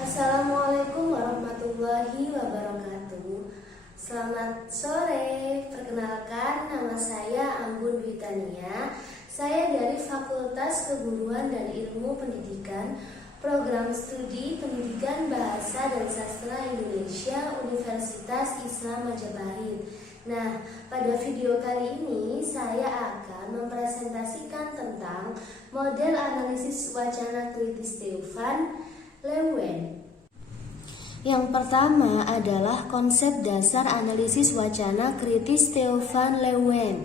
Assalamualaikum warahmatullahi wabarakatuh. Selamat sore, perkenalkan nama saya Anggun Dwi Tania. Saya dari Fakultas Keguruan dan Ilmu Pendidikan, Program Studi Pendidikan Bahasa dan Sastra Indonesia, Universitas Islam Majapahit. Nah, pada video kali ini saya akan mempresentasikan tentang model analisis wacana kritis Theo van Leeuwen. Yang pertama adalah konsep dasar analisis wacana kritis Theo van Leeuwen.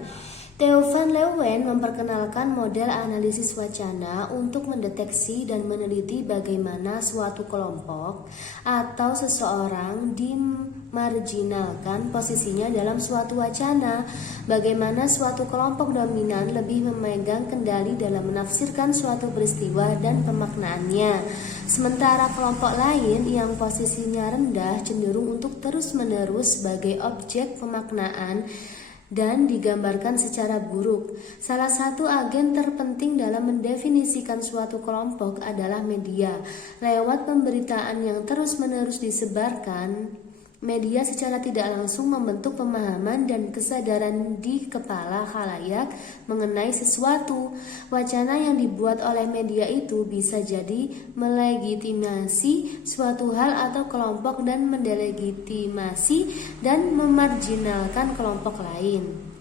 Theo van Leeuwen memperkenalkan model analisis wacana untuk mendeteksi dan meneliti bagaimana suatu kelompok atau seseorang dimarginalkan posisinya dalam suatu wacana, bagaimana suatu kelompok dominan lebih memegang kendali dalam menafsirkan suatu peristiwa dan pemaknaannya, sementara kelompok lain yang posisinya rendah cenderung untuk terus-menerus sebagai objek pemaknaan dan digambarkan secara buruk. Salah satu agen terpenting dalam mendefinisikan suatu kelompok adalah media. Lewat pemberitaan yang terus-menerus disebarkan, media secara tidak langsung membentuk pemahaman dan kesadaran di kepala khalayak mengenai sesuatu. Wacana yang dibuat oleh media itu bisa jadi melegitimasi suatu hal atau kelompok dan mendelegitimasi dan memarginalkan kelompok lain.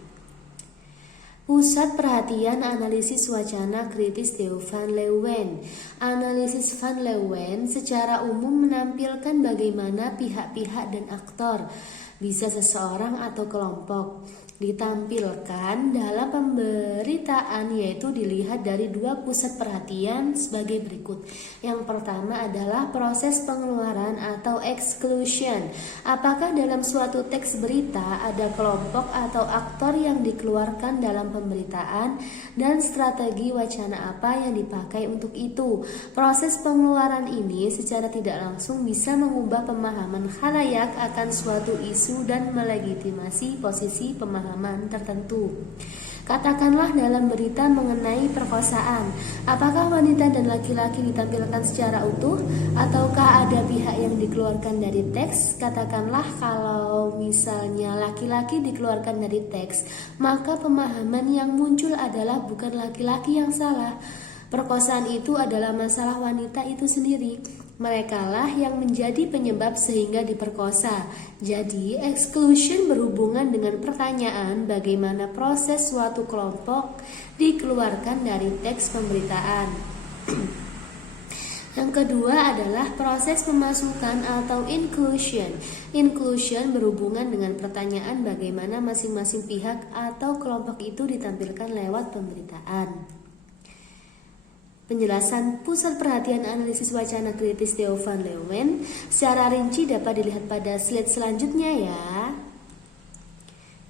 Pusat perhatian analisis wacana kritis Theo van Leeuwen. Analisis van Leeuwen secara umum menampilkan bagaimana pihak-pihak dan aktor, bisa seseorang atau kelompok, ditampilkan dalam pemberitaan, yaitu dilihat dari dua pusat perhatian sebagai berikut. Yang pertama adalah proses pengeluaran atau exclusion. Apakah dalam suatu teks berita ada kelompok atau aktor yang dikeluarkan dalam pemberitaan dan strategi wacana apa yang dipakai untuk itu. Proses pengeluaran ini secara tidak langsung bisa mengubah pemahaman khalayak akan suatu isu dan melegitimasi posisi pemahaman tertentu. Katakanlah dalam berita mengenai perkosaan, apakah wanita dan laki-laki ditampilkan secara utuh ataukah ada pihak yang dikeluarkan dari teks? Katakanlah kalau misalnya laki-laki dikeluarkan dari teks, maka pemahaman yang muncul adalah bukan laki-laki yang salah. Perkosaan itu adalah masalah wanita itu sendiri. Merekalah yang menjadi penyebab sehingga diperkosa. Jadi, exclusion berhubungan dengan pertanyaan bagaimana proses suatu kelompok dikeluarkan dari teks pemberitaan. Yang kedua adalah proses pemasukan atau inclusion. Inclusion berhubungan dengan pertanyaan bagaimana masing-masing pihak atau kelompok itu ditampilkan lewat pemberitaan. Penjelasan pusat perhatian analisis wacana kritis Theo van Leeuwen secara rinci dapat dilihat pada slide selanjutnya ya.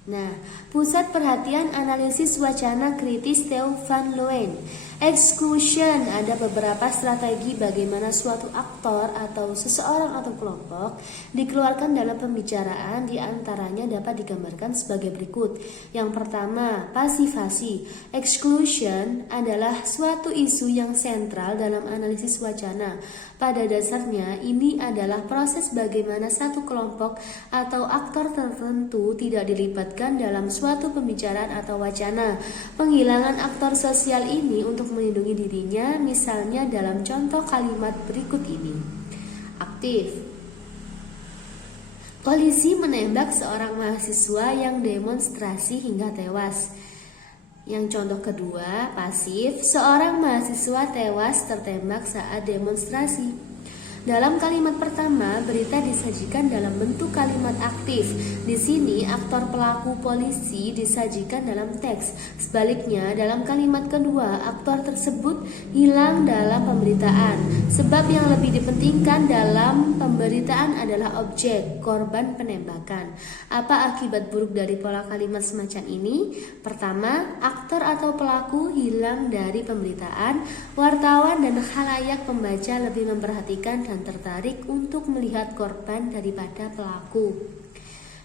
Nah, pusat perhatian analisis wacana kritis Theo van Leeuwen. Exclusion, ada beberapa strategi bagaimana suatu aktor atau seseorang atau kelompok dikeluarkan dalam pembicaraan, di antaranya dapat digambarkan sebagai berikut. Yang pertama, pasifasi. Exclusion adalah suatu isu yang sentral dalam analisis wacana. Pada dasarnya, ini adalah proses bagaimana satu kelompok atau aktor tertentu tidak dilibatkan dalam suatu pembicaraan atau wacana. Penghilangan aktor sosial ini untuk melindungi dirinya, misalnya dalam contoh kalimat berikut ini. Aktif. Polisi menembak seorang mahasiswa yang demonstrasi hingga tewas. Yang contoh kedua, pasif. Seorang mahasiswa tewas tertembak saat demonstrasi. Dalam kalimat pertama, berita disajikan dalam bentuk kalimat aktif. Di sini, aktor pelaku polisi disajikan dalam teks. Sebaliknya, dalam kalimat kedua, aktor tersebut hilang dalam pemberitaan. Sebab yang lebih dipentingkan dalam pemberitaan adalah objek, korban penembakan. Apa akibat buruk dari pola kalimat semacam ini? Pertama, aktor atau pelaku hilang dari pemberitaan. Wartawan dan khalayak pembaca lebih memperhatikan dan tertarik untuk melihat korban daripada pelaku.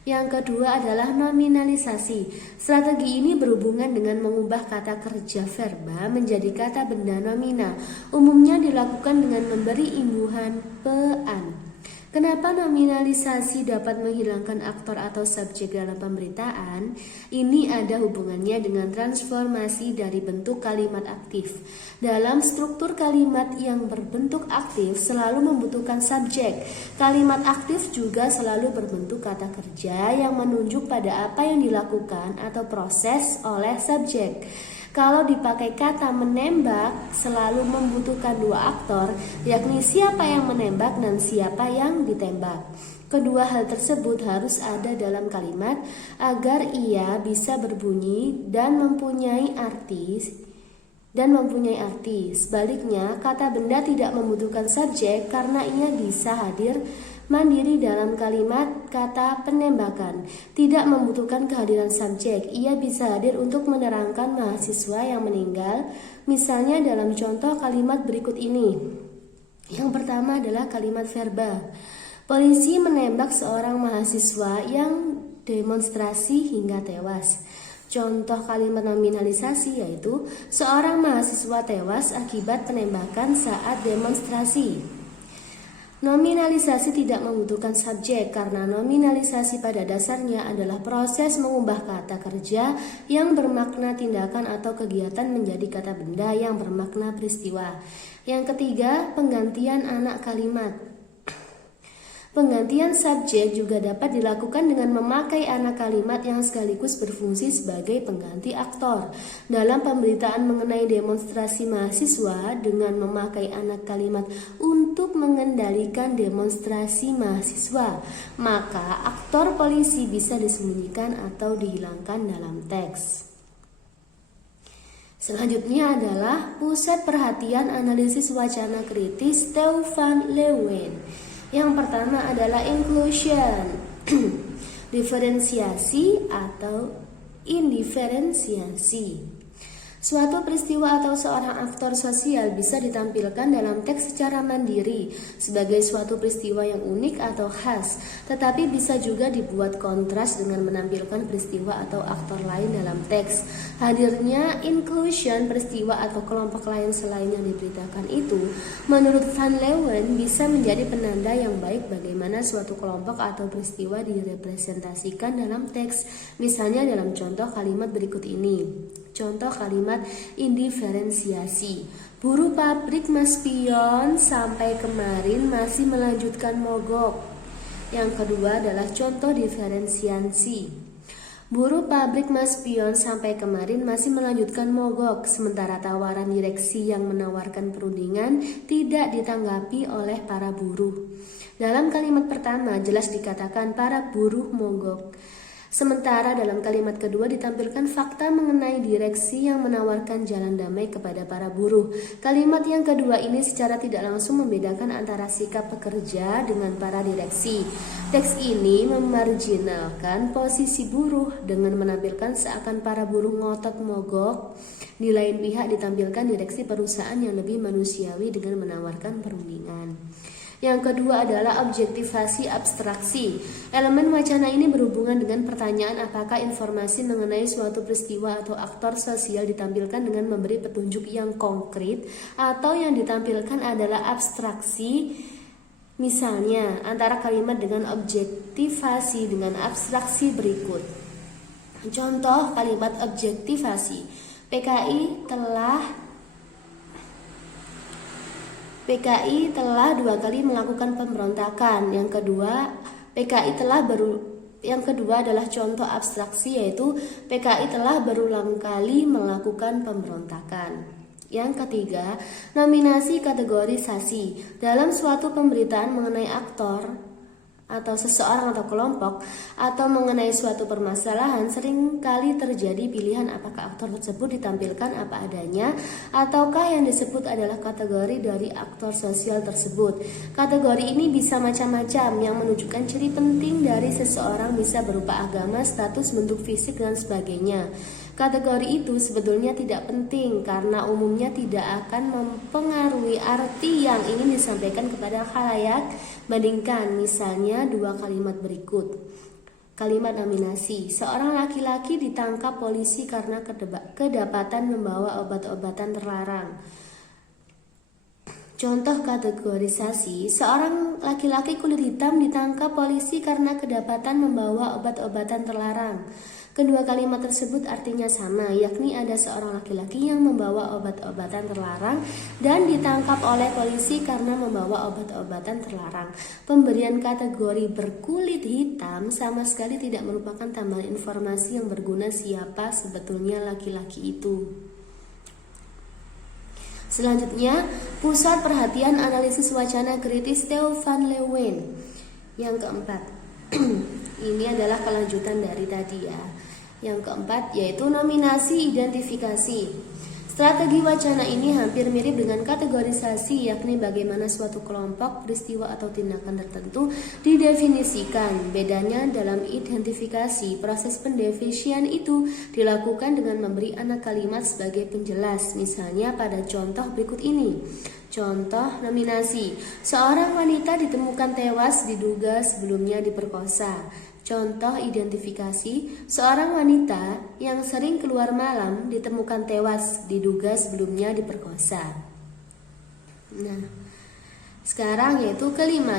Yang kedua adalah nominalisasi. Strategi ini berhubungan dengan mengubah kata kerja verba menjadi kata benda nomina. Umumnya dilakukan dengan memberi imbuhan pean. Kenapa nominalisasi dapat menghilangkan aktor atau subjek dalam pemberitaan? Ini ada hubungannya dengan transformasi dari bentuk kalimat aktif. Dalam struktur kalimat yang berbentuk aktif selalu membutuhkan subjek. Kalimat aktif juga selalu berbentuk kata kerja yang menunjuk pada apa yang dilakukan atau proses oleh subjek. Kalau dipakai kata menembak selalu membutuhkan dua aktor, yakni siapa yang menembak dan siapa yang ditembak. Kedua hal tersebut harus ada dalam kalimat agar ia bisa berbunyi dan mempunyai arti. Sebaliknya, kata benda tidak membutuhkan subjek karena ia bisa hadir mandiri dalam kalimat kata penembakan. Tidak membutuhkan kehadiran subjek. Ia bisa hadir untuk menerangkan mahasiswa yang meninggal. Misalnya dalam contoh kalimat berikut ini. Yang pertama adalah kalimat verba. Polisi menembak seorang mahasiswa yang demonstrasi hingga tewas. Contoh kalimat nominalisasi yaitu seorang mahasiswa tewas akibat penembakan saat demonstrasi. Nominalisasi tidak membutuhkan subjek karena nominalisasi pada dasarnya adalah proses mengubah kata kerja yang bermakna tindakan atau kegiatan menjadi kata benda yang bermakna peristiwa. Yang ketiga, penggantian anak kalimat. Penggantian subjek juga dapat dilakukan dengan memakai anak kalimat yang sekaligus berfungsi sebagai pengganti aktor. Dalam pemberitaan mengenai demonstrasi mahasiswa dengan memakai anak kalimat untuk mengendalikan demonstrasi mahasiswa, maka aktor polisi bisa disembunyikan atau dihilangkan dalam teks. Selanjutnya adalah pusat perhatian analisis wacana kritis Theo van Leeuwen. Yang pertama adalah inclusion, diferensiasi atau indiferensiasi. Suatu peristiwa atau seorang aktor sosial bisa ditampilkan dalam teks secara mandiri sebagai suatu peristiwa yang unik atau khas, tetapi bisa juga dibuat kontras dengan menampilkan peristiwa atau aktor lain dalam teks. Hadirnya inclusion peristiwa atau kelompok lain selain yang diberitakan itu, menurut Van Leeuwen bisa menjadi penanda yang baik bagaimana suatu kelompok atau peristiwa direpresentasikan dalam teks. Misalnya dalam contoh kalimat berikut ini. Contoh kalimat indiferensiasi. Buruh pabrik Mas Pion sampai kemarin masih melanjutkan mogok. Yang kedua adalah contoh diferensiasi. Buruh pabrik Mas Pion sampai kemarin masih melanjutkan mogok, sementara tawaran direksi yang menawarkan perundingan tidak ditanggapi oleh para buruh. Dalam kalimat pertama jelas dikatakan para buruh mogok. Sementara dalam kalimat kedua ditampilkan fakta mengenai direksi yang menawarkan jalan damai kepada para buruh. Kalimat yang kedua ini secara tidak langsung membedakan antara sikap pekerja dengan para direksi. Teks ini memarginalkan posisi buruh dengan menampilkan seakan para buruh ngotot mogok. Di lain pihak ditampilkan direksi perusahaan yang lebih manusiawi dengan menawarkan perundingan. Yang kedua adalah objektivasi abstraksi. Elemen wacana ini berhubungan dengan pertanyaan apakah informasi mengenai suatu peristiwa atau aktor sosial ditampilkan dengan memberi petunjuk yang konkret atau yang ditampilkan adalah abstraksi. Misalnya antara kalimat dengan objektivasi dengan abstraksi berikut. Contoh kalimat objektivasi. PKI telah 2 kali melakukan pemberontakan. Yang kedua adalah contoh abstraksi yaitu PKI telah berulang kali melakukan pemberontakan. Yang ketiga, nominasi kategorisasi. Dalam suatu pemberitaan mengenai aktor atau seseorang atau kelompok atau mengenai suatu permasalahan sering kali terjadi pilihan apakah aktor tersebut ditampilkan apa adanya ataukah yang disebut adalah kategori dari aktor sosial tersebut. Kategori ini bisa macam-macam yang menunjukkan ciri penting dari seseorang, bisa berupa agama, status, bentuk fisik dan sebagainya. Kategori itu sebetulnya tidak penting karena umumnya tidak akan mempengaruhi arti yang ingin disampaikan kepada khalayak. Bandingkan misalnya 2 kalimat berikut. Kalimat nominasi. Seorang laki-laki ditangkap polisi karena kedapatan membawa obat-obatan terlarang. Contoh kategorisasi, seorang laki-laki kulit hitam ditangkap polisi karena kedapatan membawa obat-obatan terlarang. Kedua kalimat tersebut artinya sama, yakni ada seorang laki-laki yang membawa obat-obatan terlarang dan ditangkap oleh polisi karena membawa obat-obatan terlarang. Pemberian kategori berkulit hitam sama sekali tidak merupakan tambahan informasi yang berguna siapa sebetulnya laki-laki itu. Selanjutnya, Pusat Perhatian Analisis Wacana Kritis Theo van Leeuwen. Yang keempat, ini adalah kelanjutan dari tadi ya. Yang keempat yaitu nominasi identifikasi. Strategi wacana ini hampir mirip dengan kategorisasi, yakni bagaimana suatu kelompok, peristiwa atau tindakan tertentu didefinisikan. Bedanya dalam identifikasi, proses pendefinisian itu dilakukan dengan memberi anak kalimat sebagai penjelas. Misalnya pada contoh berikut ini. Contoh nominasi. Seorang wanita ditemukan tewas diduga sebelumnya diperkosa. Contoh identifikasi, seorang wanita yang sering keluar malam ditemukan tewas diduga sebelumnya diperkosa. Nah, sekarang yaitu kelima,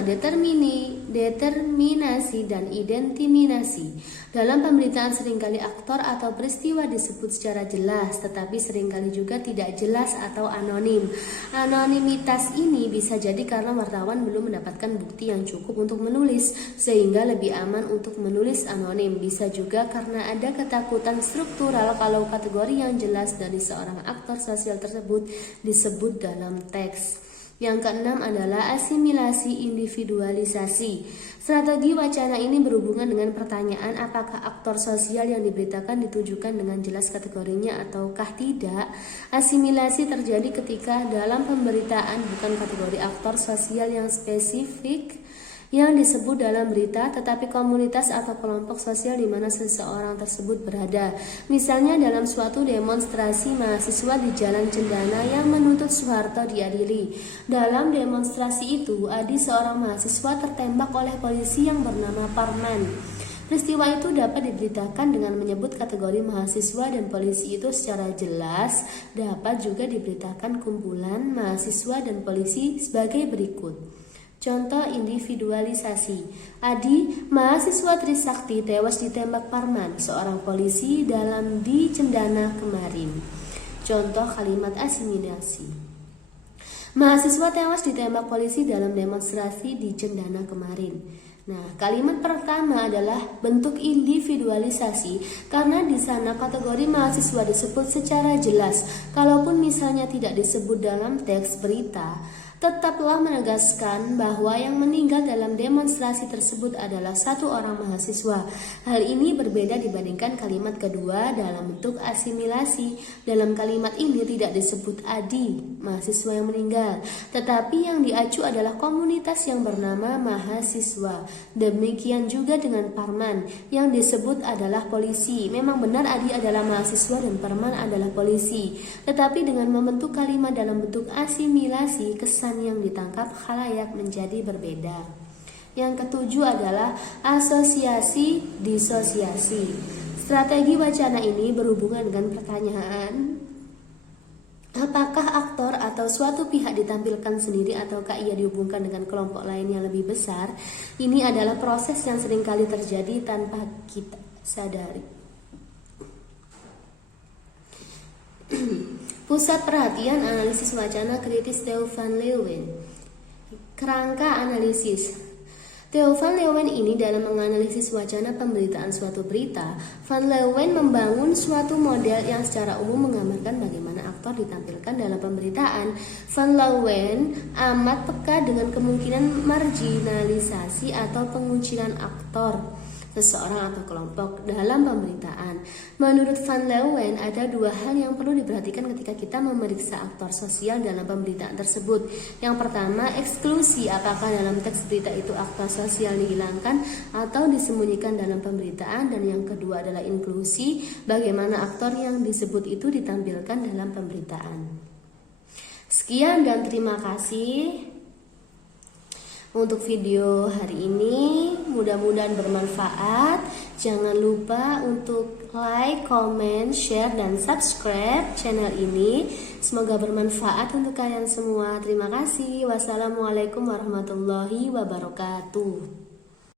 determinasi dan identiminasi. Dalam pemberitaan seringkali aktor atau peristiwa disebut secara jelas, tetapi seringkali juga tidak jelas atau anonim. Anonimitas ini bisa jadi karena wartawan belum mendapatkan bukti yang cukup untuk menulis, sehingga lebih aman untuk menulis anonim. Bisa juga karena ada ketakutan struktural kalau kategori yang jelas dari seorang aktor sosial tersebut disebut dalam teks. Yang keenam adalah asimilasi individualisasi. Strategi wacana ini berhubungan dengan pertanyaan apakah aktor sosial yang diberitakan ditujukan dengan jelas kategorinya ataukah tidak. Asimilasi terjadi ketika dalam pemberitaan bukan kategori aktor sosial yang spesifik yang disebut dalam berita, tetapi komunitas atau kelompok sosial di mana seseorang tersebut berada. Misalnya dalam suatu demonstrasi mahasiswa di Jalan Cendana yang menuntut Soeharto diadili. Dalam demonstrasi itu, Adi seorang mahasiswa tertembak oleh polisi yang bernama Parman. Peristiwa itu dapat diberitakan dengan menyebut kategori mahasiswa dan polisi itu secara jelas. Dapat juga diberitakan kumpulan mahasiswa dan polisi sebagai berikut. Contoh individualisasi. Adi, mahasiswa Trisakti tewas ditembak Parman, seorang polisi di Cendana kemarin. Contoh kalimat asimilasi. Mahasiswa tewas ditembak polisi dalam demonstrasi di Cendana kemarin. Nah, kalimat pertama adalah bentuk individualisasi karena di sana kategori mahasiswa disebut secara jelas. Kalaupun misalnya tidak disebut dalam teks berita, tetaplah menegaskan bahwa yang meninggal dalam demonstrasi tersebut adalah satu orang mahasiswa. Hal ini berbeda dibandingkan kalimat kedua dalam bentuk asimilasi. Dalam kalimat ini tidak disebut Adi, mahasiswa yang meninggal, tetapi yang diacu adalah komunitas yang bernama mahasiswa. Demikian juga dengan Parman, yang disebut adalah polisi. Memang benar Adi adalah mahasiswa dan Parman adalah polisi, tetapi dengan membentuk kalimat dalam bentuk asimilasi, kesan yang ditangkap khalayak menjadi berbeda. Yang ketujuh adalah asosiasi disosiasi. Strategi wacana ini berhubungan dengan pertanyaan apakah aktor atau suatu pihak ditampilkan sendiri ataukah ia dihubungkan dengan kelompok lain yang lebih besar. Ini adalah proses yang seringkali terjadi tanpa kita sadari. Pusat Perhatian Analisis Wacana Kritis Theo van Leeuwen. Kerangka analisis. Theo van Leeuwen ini dalam menganalisis wacana pemberitaan suatu berita, van Leeuwen membangun suatu model yang secara umum menggambarkan bagaimana aktor ditampilkan dalam pemberitaan. Van Leeuwen amat peka dengan kemungkinan marginalisasi atau penguncilan aktor seseorang atau kelompok dalam pemberitaan. Menurut Van Leeuwen, ada dua hal yang perlu diperhatikan ketika kita memeriksa aktor sosial dalam pemberitaan tersebut. Yang pertama, eksklusi, apakah dalam teks berita itu aktor sosial dihilangkan atau disembunyikan dalam pemberitaan. Dan yang kedua adalah inklusi, bagaimana aktor yang disebut itu ditampilkan dalam pemberitaan. Sekian dan terima kasih untuk video hari ini, mudah-mudahan bermanfaat. Jangan lupa untuk like, comment, share, dan subscribe channel ini. Semoga bermanfaat untuk kalian semua. Terima kasih. Wassalamualaikum warahmatullahi wabarakatuh.